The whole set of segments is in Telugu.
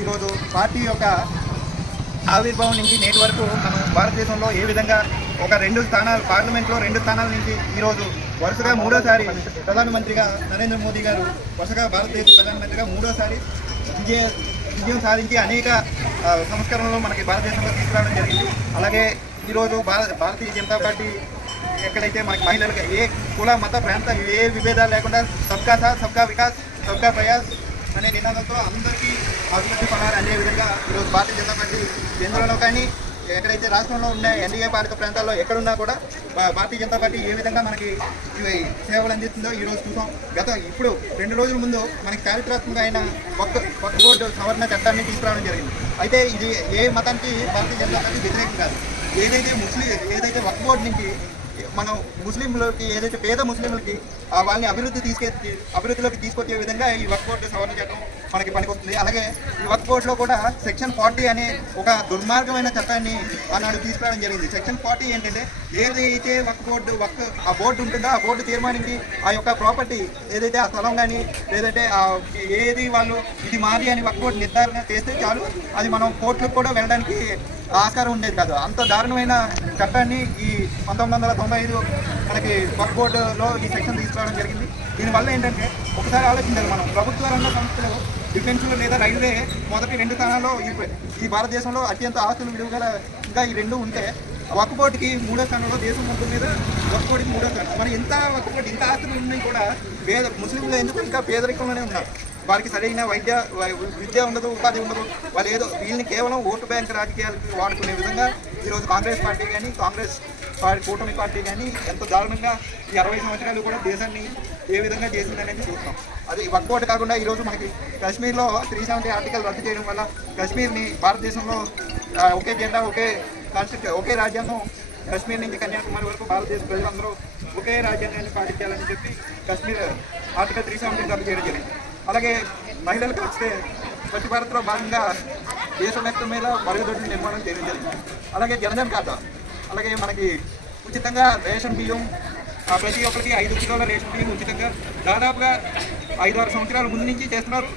ఈరోజు పార్టీ యొక్క ఆవిర్భావం నుంచి నేటి వరకు మనం భారతదేశంలో ఏ విధంగా ఒక రెండు స్థానాలు పార్లమెంట్లో రెండు స్థానాల నుంచి ఈరోజు వరుసగా మూడోసారి ప్రధానమంత్రిగా నరేంద్ర మోదీ గారు వరుసగా భారతదేశ ప్రధానమంత్రిగా మూడోసారి విజయ విజయం సాధించి అనేక సంస్కరణలు మనకి భారతదేశంలో తీసుకురావడం జరిగింది. అలాగే ఈరోజు భారత భారతీయ జనతా పార్టీ ఎక్కడైతే మనకి మహిళలకు ఏ కుల మత ప్రాంత ఏ విభేదాలు లేకుండా సబ్కా సాత్ సబ్కా వికాస్ సబ్కా ప్రయాస్ అనే నినాదంతో అందరికీ అభివృద్ధి పడాలి అనే విధంగా ఈరోజు భారతీయ జనతా పార్టీ కేంద్రంలో కానీ ఎక్కడైతే రాష్ట్రంలో ఉన్న ఎన్డీఏ పాలిత ప్రాంతాల్లో ఎక్కడున్నా కూడా భారతీయ జనతా పార్టీ ఏ విధంగా మనకి సేవలు అందిస్తుందో ఈ రోజు చూసాం. గత ఇప్పుడు రెండు రోజుల ముందు మనకి చారిత్రాత్మక అయిన కొత్త కొత్త బోర్డు సవరణ చట్టాన్ని తీసుకురావడం జరిగింది. అయితే ఇది ఏ మతానికి భారతీయ జనతా పార్టీ వ్యతిరేకం కాదు. ఏదైతే ముస్లిం ఏదైతే వక్ బోర్డు నుంచి మనం ముస్లింలకి ఏదైతే పేద ముస్లింలకి వాళ్ళని అభివృద్ధి తీసుకె అభివృద్ధిలోకి తీసుకొచ్చే విధంగా ఈ వర్క్ బోర్డు సవరణ చట్టం మనకి పనికొస్తుంది. అలాగే ఈ వర్క్ బోర్డులో కూడా సెక్షన్ ఫార్టీ అనే ఒక దుర్మార్గమైన చట్టాన్ని ఆనాడు తీసుకురావడం జరిగింది. సెక్షన్ ఫార్టీ ఏంటంటే ఏదైతే వర్క్ బోర్డు వర్క్ ఆ బోర్డు ఉంటుందో ఆ బోర్డు తీర్మానించి ఆ యొక్క ప్రాపర్టీ ఏదైతే ఆ స్థలం కానీ లేదంటే ఏది వాళ్ళు ఇది మాది అని వర్క్ బోర్డు నిర్ధారణ చేస్తే చాలు. అది మనం కోర్టులకు కూడా వెళ్ళడానికి ఆస్కారం ఉండేది కాదు. అంత దారుణమైన చట్టాన్ని ఈ పంతొమ్మిది వందల తొంభై ఐదు మనకి వర్క్ బోర్డులో ఈ సెక్షన్ తీసుకురావడం జరిగింది. దీనివల్ల ఏంటంటే ఒకసారి ఆలోచించాలి మనం. ప్రభుత్వ రంగ సంస్థలు డిఫెన్స్ లేదా రైల్వే మొదటి రెండు స్థానాల్లో ఈ ఈ భారతదేశంలో అత్యంత ఆస్తులు విలువగల ఇంకా ఈ రెండు ఉంటే ఒక్కపోటికి మూడో స్థానంలో దేశం మొత్తం మీద వక్ మూడో స్థానం. మరి ఎంత ఒక్కపోటి ఇంత ఆస్తులు ఉన్నాయి కూడా పేద ముస్లింలు ఎందుకు ఇంకా పేదరికంలోనే ఉన్నారు? వారికి సరైన వైద్య విద్య ఉండదు ఉపాధి ఉండదు. వాళ్ళు ఏదో వీళ్ళని కేవలం ఓటు బ్యాంక్ రాజకీయాలకు వాడుకునే విధంగా ఈరోజు కాంగ్రెస్ పార్టీ కానీ కాంగ్రెస్ వారి కూటమి పార్టీ కానీ ఎంత దారుణంగా ఈ అరవై సంవత్సరాలు కూడా దేశాన్ని ఏ విధంగా చేసిందనేది చూస్తాం. అది ఒక్కోటి కాకుండా ఈరోజు మనకి కాశ్మీర్లో త్రీ సెవెంటీ ఆర్టికల్ రద్దు చేయడం వల్ల కాశ్మీర్ని భారతదేశంలో ఒకే జెండా ఒకే కాన్స్టిట్యూ ఒకే రాజ్యాంగం కాశ్మీర్ నుంచి కన్యాకుమారి వరకు భారతదేశ ప్రజలందరూ ఒకే రాజ్యాంగాన్ని పాటించాలని చెప్పి కాశ్మీర్ ఆర్టికల్ త్రీ సెవెంటీ రద్దు చేయడం జరిగింది. అలాగే మహిళలకు వస్తే స్వచ్ఛ భారత్లో భాగంగా దేశవ్యాప్తం మీద మరుగుదొడ్డి నిర్మాణం చేయడం జరిగింది. అలాగే జనధన్ ఖాతా. అలాగే మనకి ఉచితంగా రేషన్ బియ్యం ఆ, ప్రతి ఒక్కరికి ఐదు కిలోల రేషన్ బియ్యం ఉచితంగా. దాదాపుగా ఐదు ఆరు సంవత్సరాల ముందు నుంచి చేస్తున్నారు.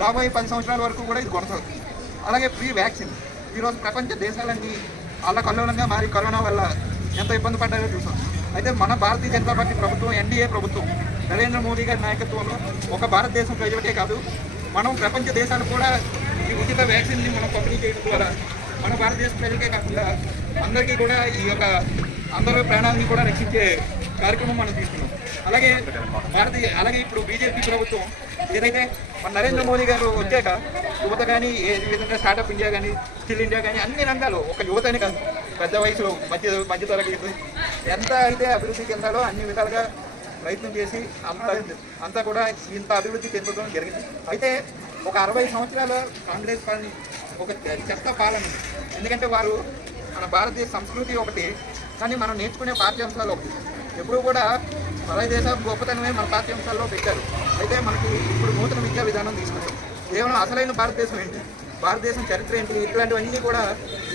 రాబోయే పది సంవత్సరాల వరకు కూడా ఇది కొనసాగుతుంది. అలాగే ఫ్రీ వ్యాక్సిన్. ఈరోజు ప్రపంచ దేశాలన్నీ అల్లకల్లోలంగా మారి కరోనా వల్ల ఎంత ఇబ్బంది పడ్డారో చూసాం. అయితే మన భారతీయ జనతా పార్టీ ప్రభుత్వం ఎన్డీఏ ప్రభుత్వం నరేంద్ర మోదీ గారి నాయకత్వంలో ఒక భారతదేశం ప్రజలకే కాదు మనం ప్రపంచ దేశాలు కూడా ఈ ఉచిత వ్యాక్సిన్ని మనం పంపిణీ చేయడం ద్వారా మన భారతదేశ ప్రజలకే కాకుండా అందరికీ కూడా ఈ యొక్క అందరూ ప్రాణాలని కూడా రక్షించే కార్యక్రమం మనం తీసుకున్నాం. అలాగే భారతీయ అలాగే ఇప్పుడు బీజేపీ ప్రభుత్వం ఏదైతే మన నరేంద్ర మోదీ గారు వచ్చాక యువత కానీ ఏ విధంగా స్టార్టప్ ఇండియా కానీ స్కిల్ ఇండియా కానీ అన్ని రంగాలు ఒక యువతని కాదు పెద్ద వయసులో మధ్య మధ్య తరగతి ఎంత అయితే అభివృద్ధి చెందాలో అన్ని విధాలుగా ప్రయత్నం చేసి అంత అంతా కూడా ఇంత అభివృద్ధి చెందడం జరిగింది. అయితే ఒక అరవై సంవత్సరాల కాంగ్రెస్ పాలన ఒక చెత్త పాలన. ఎందుకంటే వారు మన భారతీయ సంస్కృతి ఒకటి కానీ మనం నేర్చుకునే పాఠ్యాంశాలు ఒకటి. ఎప్పుడు కూడా పరాయి దేశ గొప్పతనమే మన పాఠ్యాంశాల్లో పెట్టారు. అయితే మనకి ఇప్పుడు నూతన విద్యా విధానం తీసుకుంటాం. కేవలం అసలైన భారతదేశం ఏంటి? భారతదేశం చరిత్ర ఏంటి? ఇట్లాంటివన్నీ కూడా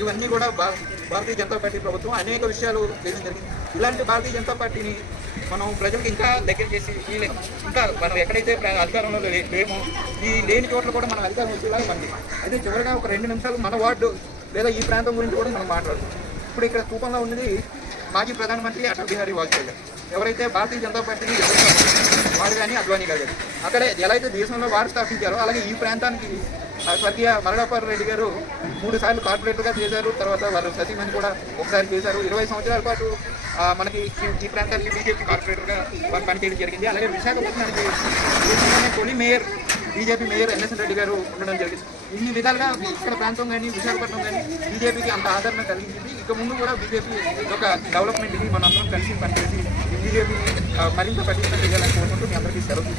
ఇవన్నీ కూడా భా భారతీయ జనతా పార్టీ ప్రభుత్వం అనేక విషయాలు చేయడం జరిగింది. ఇలాంటి భారతీయ జనతా పార్టీని మనం ప్రజలకు ఇంకా దగ్గర చేసి ఇంకా మనం ఎక్కడైతే అధికారంలో లే- లేమో ఈ లేని చోట్ల కూడా మనం అధికారం వచ్చేలాగా పండి అయితే చివరిగా ఒక రెండు నిమిషాలు మన వార్డు లేదా ఈ ప్రాంతం గురించి కూడా మనం మాట్లాడుతాం ఇప్పుడు ఇక్కడ స్థూపంలో ఉన్నది మాజీ ప్రధానమంత్రి అటల్ బిహారీ వాజ్పేయి గారు. ఎవరైతే భారతీయ జనతా పార్టీని ఎదుర్కొన్నారు, వారు కానీ అద్వానీ గారు. కానీ అక్కడే ఎలా అయితే దేశంలో వారు స్థాపించారో అలాగే ఈ ప్రాంతానికి సత్య స్వర్గీయ రెడ్డి గారు మూడు సార్లు కార్పొరేటర్గా చేశారు తర్వాత వారు సతీమణి కూడా ఒకసారి చేశారు. ఇరవై సంవత్సరాల పాటు మనకి ఈ- ప్రాంతానికి బీజేపీ కార్పొరేటర్గా వారు పనిచేయడం జరిగింది. అలాగే విశాఖపట్నానికి దేశంలోనే తొలి mayor BJP mayor NSN Reddy garu ఉండడం జరిగింది. ఇన్ని విధాలుగా ఇక్కడ ప్రాంతం కానీ విశాఖపట్నం కానీ బీజేపీకి అంత ఆదరణ కలిగింది ఇక ముందు కూడా బీజేపీ ఒక డెవలప్మెంట్కి మనందరం కలిసి పనిచేసి బీజేపీని మరింత పటిష్టం చేయాలని కోరుకుంటూ మీ అందరికీ సెలవు